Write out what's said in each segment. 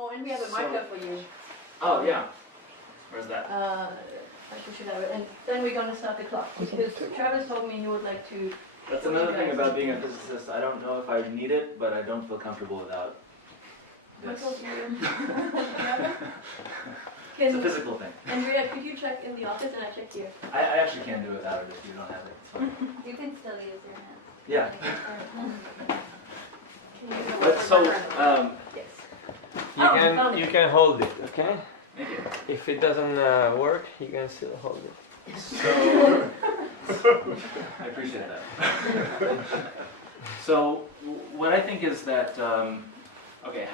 Oh, and we have a marker for you. Oh, yeah. Where's that? I should have it. And then we're going to start the clock. Because Travis told me he would like to... That's another thing about being a physicist. I don't know if I need it, but I don't feel comfortable without this. It's a physical thing. Andrea, could you check in the office and I check here? I actually can't do it without it if you don't have it. It's fine. You can still use your hands. Yeah. Can you But so, yes. You can hold it, okay? thank you. If it doesn't work, you can still hold it. So, I appreciate that. So, what I think is that, okay,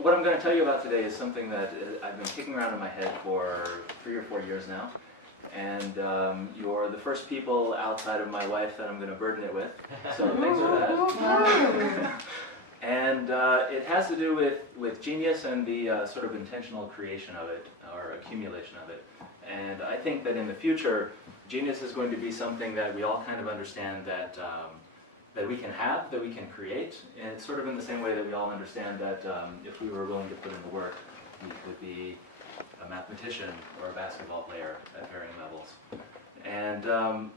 what I'm going to tell you about today is something that I've been kicking around in my head for 3 or 4 years now. And you're the first people outside of my wife that I'm going to burden it with. So thanks for that. And it has to do with genius and the sort of intentional creation of it, or accumulation of it. And I think that in the future, genius is going to be something that we all kind of understand that that we can have, that we can create. And it's sort of in the same way that we all understand that if we were willing to put in the work, we could be a mathematician or a basketball player at varying levels. And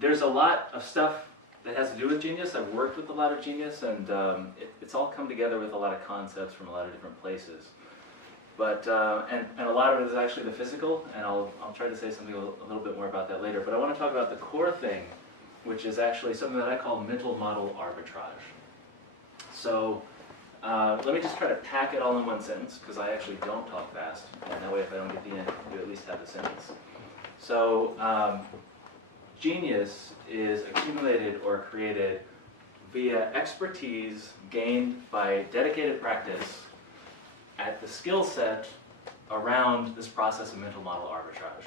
there's a lot of stuff that has to do with genius. I've worked with a lot of genius, and it's all come together with a lot of concepts from a lot of different places. But and a lot of it is actually the physical, and I'll try to say something a little bit more about that later. But I want to talk about the core thing, which is actually something that I call mental model arbitrage. So let me just try to pack it all in one sentence, because I actually don't talk fast, and that way if I don't get the end, you at least have the sentence. So genius is accumulated or created via expertise gained by dedicated practice at the skill set around this process of mental model arbitrage.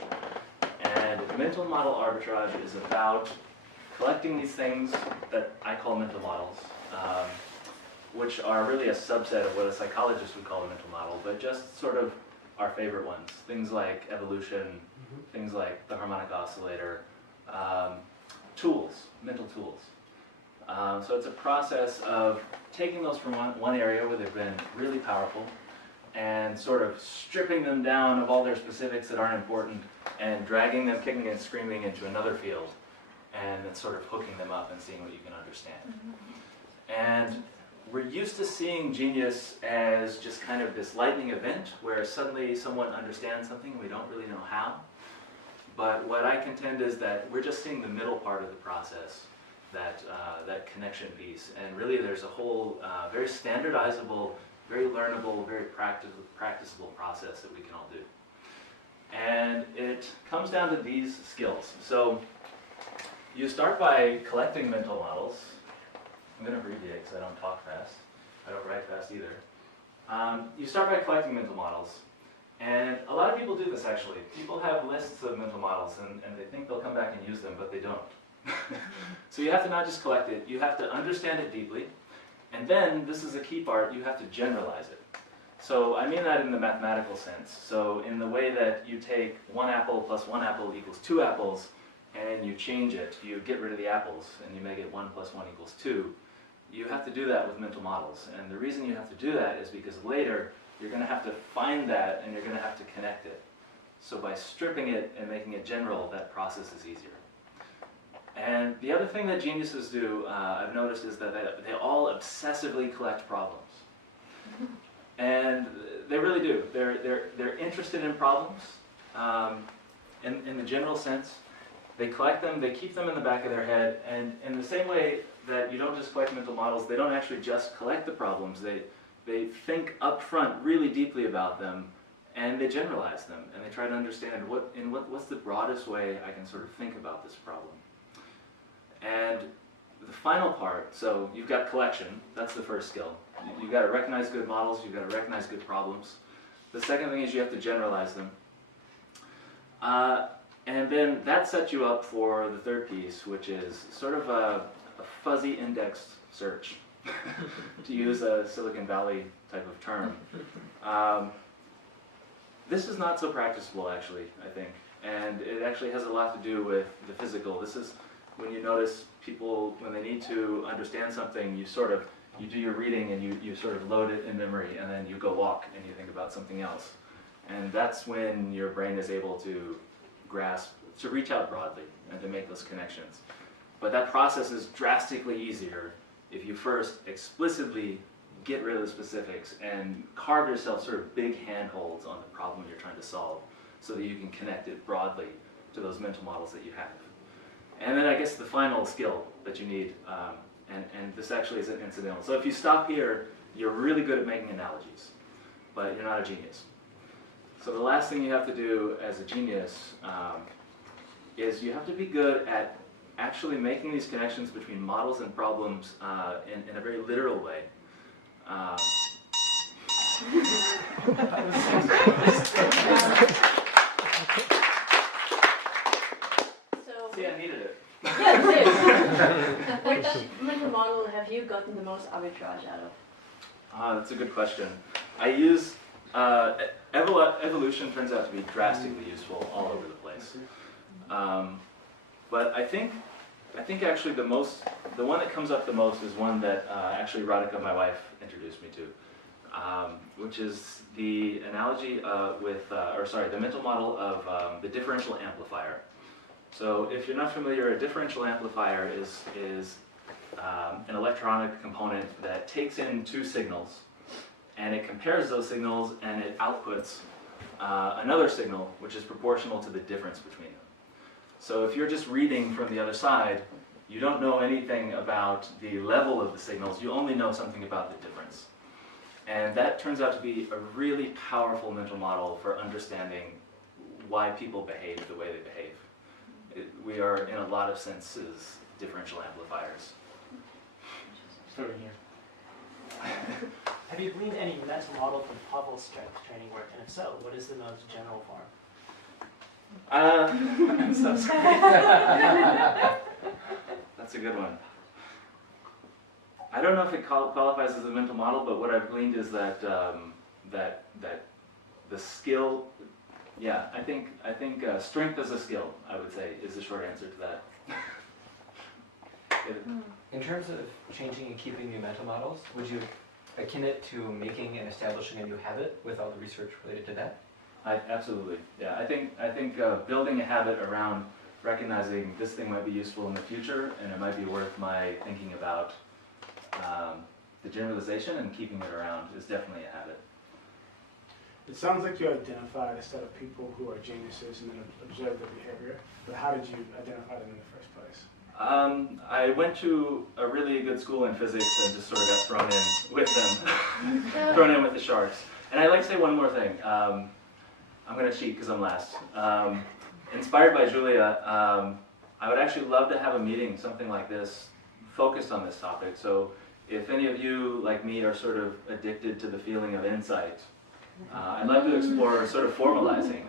And mental model arbitrage is about collecting these things that I call mental models, which are really a subset of what a psychologist would call a mental model, but just sort of our favorite ones. Things like evolution, things like the harmonic oscillator, tools, mental tools. So it's a process of taking those from one area where they've been really powerful and sort of stripping them down of all their specifics that aren't important and dragging them kicking and screaming into another field and then sort of hooking them up and seeing what you can understand. And we're used to seeing genius as just kind of this lightning event where suddenly someone understands something and we don't really know how. But what I contend is that we're just seeing the middle part of the process, that connection piece. And really there's a whole very standardizable, very learnable, very practicable process that we can all do. And it comes down to these skills. So you start by collecting mental models. I'm going to abbreviate because I don't talk fast. I don't write fast either. You start by collecting mental models. And a lot of people do this actually. People have lists of mental models and they think they'll come back and use them, but they don't. So you have to not just collect it, you have to understand it deeply. And then, this is a key part, you have to generalize it. So I mean that in the mathematical sense. So in the way that you take 1 apple plus 1 apple equals 2 apples, and you change it, you get rid of the apples, and you make it 1 plus 1 equals 2. You have to do that with mental models. And the reason you have to do that is because later, you're going to have to find that, and you're going to have to connect it. So by stripping it and making it general, that process is easier. And the other thing that geniuses do, I've noticed, is that they all obsessively collect problems. And they really do. They're interested in problems in the general sense. They collect them, they keep them in the back of their head, and in the same way that you don't just collect mental models, they don't actually just collect the problems. They think up front really deeply about them, and they generalize them, and they try to understand what's the broadest way I can sort of think about this problem. And the final part, so you've got collection, that's the first skill. You've got to recognize good models, you've got to recognize good problems. The second thing is you have to generalize them. And then that sets you up for the third piece, which is sort of a fuzzy indexed search, to use a Silicon Valley type of term. This is not so practicable, actually, I think. And it actually has a lot to do with the physical. This is when you notice people, when they need to understand something, you sort of you do your reading and you sort of load it in memory, and then you go walk and you think about something else. And that's when your brain is able to grasp, to reach out broadly and to make those connections. But that process is drastically easier if you first explicitly get rid of the specifics and carve yourself sort of big handholds on the problem you're trying to solve so that you can connect it broadly to those mental models that you have. And then I guess the final skill that you need, and this actually isn't incidental. So if you stop here, you're really good at making analogies, but you're not a genius. So the last thing you have to do as a genius is you have to be good at actually making these connections between models and problems in a very literal way. See, I needed it. Which mental model have you gotten the most arbitrage out of? That's a good question. I use evolution turns out to be drastically useful all over the place. But I think actually the one that comes up the most is one that actually Radhika, my wife, introduced me to, which is the analogy the mental model of the differential amplifier. So if you're not familiar, a differential amplifier is an electronic component that takes in two signals, and it compares those signals and it outputs another signal which is proportional to the difference between them. So if you're just reading from the other side, you don't know anything about the level of the signals, you only know something about the difference. And that turns out to be a really powerful mental model for understanding why people behave the way they behave. We are, in a lot of senses, differential amplifiers. Over here. Have you gleaned any mental model from Pavel's strength training work? And if so, what is the most general form? I'm so sorry. That's a good one. I don't know if it qualifies as a mental model, but what I've gleaned is that that the skill. Yeah, I think strength as a skill, I would say, is the short answer to that. In terms of changing and keeping new mental models, would you akin it to making and establishing a new habit with all the research related to that? Absolutely, yeah. I think building a habit around recognizing this thing might be useful in the future, and it might be worth my thinking about the generalization and keeping it around is definitely a habit. It sounds like you identified a set of people who are geniuses and then observed their behavior, but how did you identify them in the first place? I went to a really good school in physics and just sort of got thrown in with them, thrown in with the sharks. And I'd like to say one more thing. I'm going to cheat because I'm last. Inspired by Julia, I would actually love to have a meeting, something like this, focused on this topic. So if any of you, like me, are sort of addicted to the feeling of insight, I'd love to explore sort of formalizing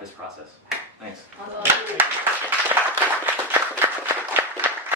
this process. Thanks. Awesome.